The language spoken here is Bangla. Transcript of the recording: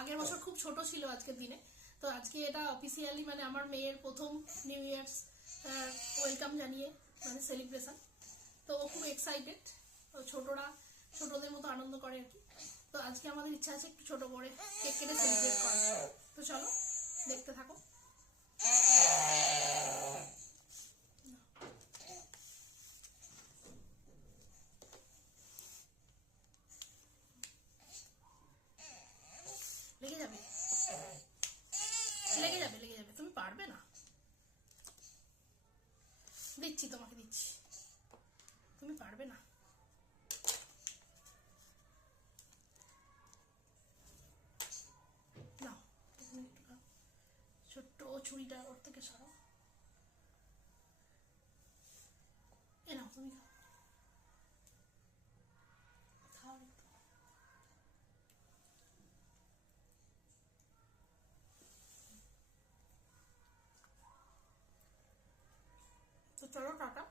আগের বছর খুব ছোট ছিল আজকের দিনে, তো আজকে এটা অফিসিয়ালি মানে আমার মেয়ের প্রথম নিউ ইয়ার্স ওয়েলকাম জানিয়ে মানে সেলিব্রেশন। তো ও খুব এক্সাইটেড, ছোটরা ছোটদের মতো আনন্দ করে আর কি। তো আজকে আমাদের ইচ্ছা আছে একটু ছোট করে কেক কেটে সেলিব্রেট করা। তো চলো দেখতে থাকো। লেগে যাবে লেগে যাবে লেগে যাবে, তুমি পারবে না। দিচ্ছি তোমাকে, দিচ্ছি, তুমি পারবে না। নাও ছোট্ট ছুরিটা ওর থেকে সরাও। এ নাও তুমি খাও, খাও একটু। তো চলো টাটা।